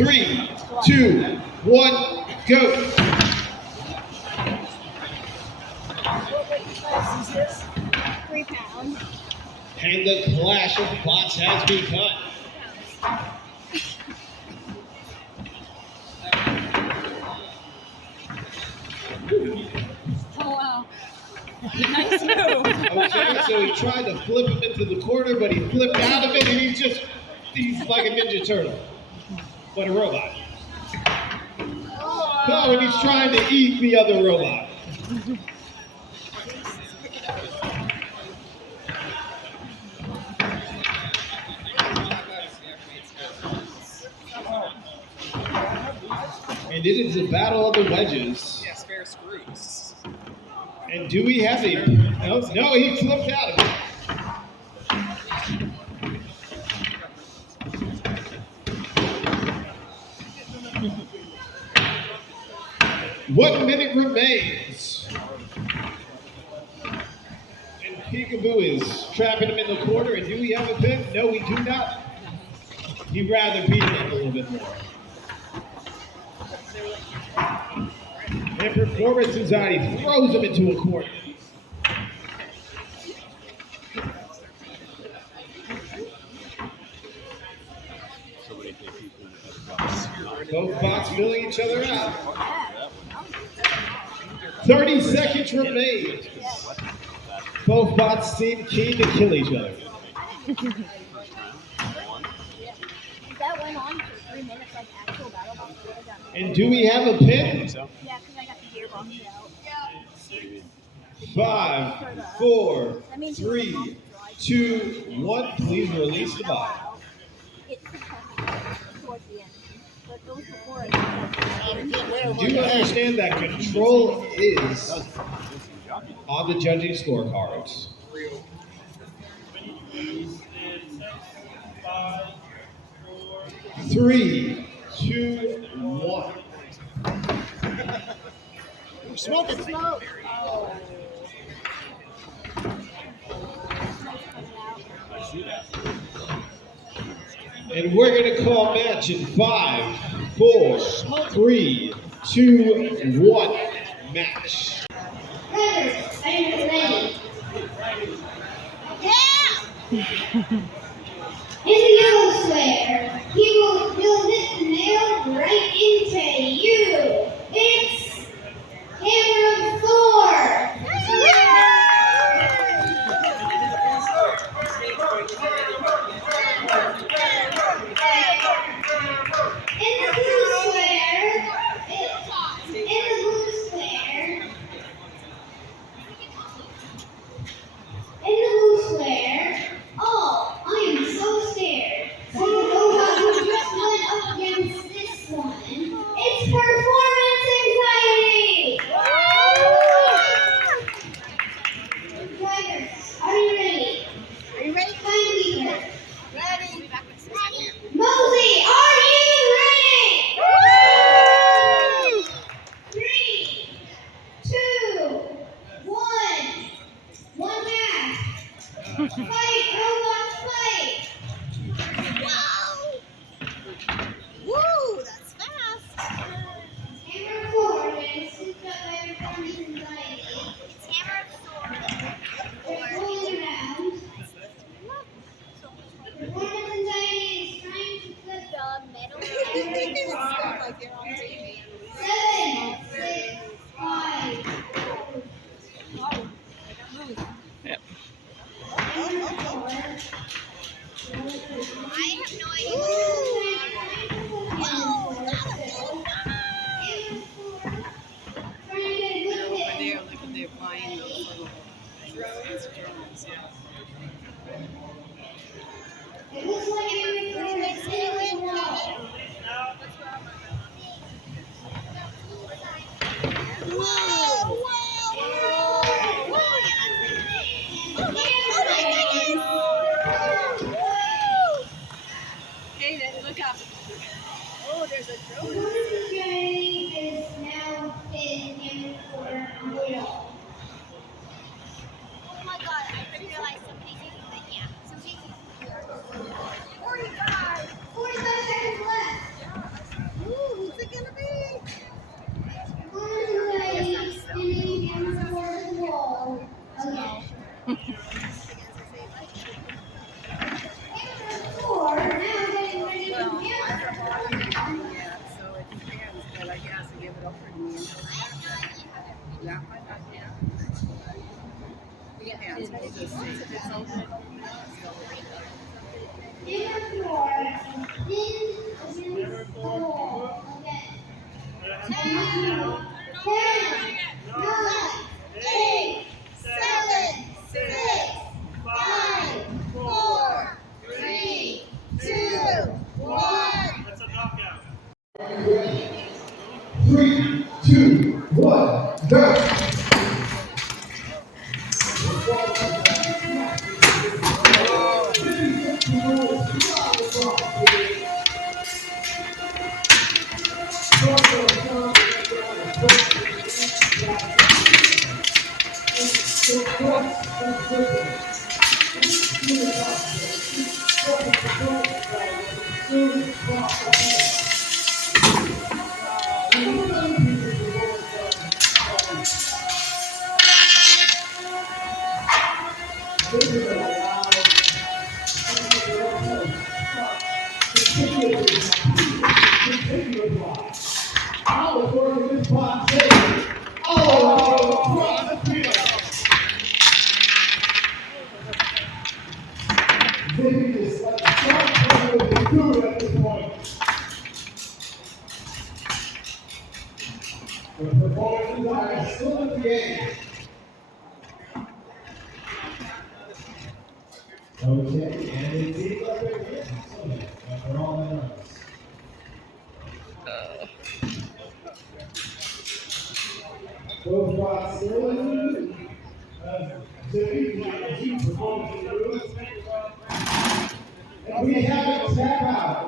3, 2, 1, go. £3. And the clash of bots has begun. Oh, wow. Nice move. Okay, so he tried to flip him into the corner, but he flipped out of it, and he's like a Ninja Turtle, but a robot. Oh, and he's trying to eat the other robot. And it is a battle of the wedges. Yeah, spare screws. And do we have a... No, he flipped out of it. One minute remains. And Peekaboo is trapping him in the corner. And do we have a pin? No, we do not. He'd rather beat him a little bit more. And performance anxiety throws him into a corner. Both bots filling each other out. 30 seconds remain. Both bots seem keen to kill each other. That went on for 3 minutes, like actual battle. And do we have a pin? Yeah, because I got the gearbox out. 5, 4, 3, 2, 1. Please release the bot. It's towards the end. But it was before it. Do you understand that control is on the judging scorecards? 3, 2, 1. Smoking. Smoke. And we're going to call match in 5, 4, 3, 2, 1. Match. Brothers, are you ready? Yeah! In the yellow square, he will drill this nail right into you. It's Hammer of Thor. In the blue square, oh, I am so scared. So the robot who just went up against this one. It's performance anxiety. Drivers, are you ready? Are you ready? Time leader. Ready. Mosey, are you ready? 3, 2, 1. One half. Fight, robots, fight! Woo, that's fast. Hammer forward and souped up by performance anxiety. It's Hammer of Thor. They're pulling around. Performance anxiety is trying to flip The metal. 7, 6, 5. I have no idea. When they're flying those little drones, yeah. It looks like everything is in the wall. Hey, then look up. Oh, there's a drone. Performance anxiety is now in Hammer for Widow. Oh my god, I realized somebody's using the yeah. Somebody's using the 45 45 seconds left. 8, 7, 6, 5, 4, 3, 2, 1. That's a knockout. 3, 2, 1, go! Zippy is like a with the crew at this point. The performances are still in the game. Okay, and it seems like they're getting something after all that runs. Both spots still in the lead. Zippy, performance in the room. And we have it tap out.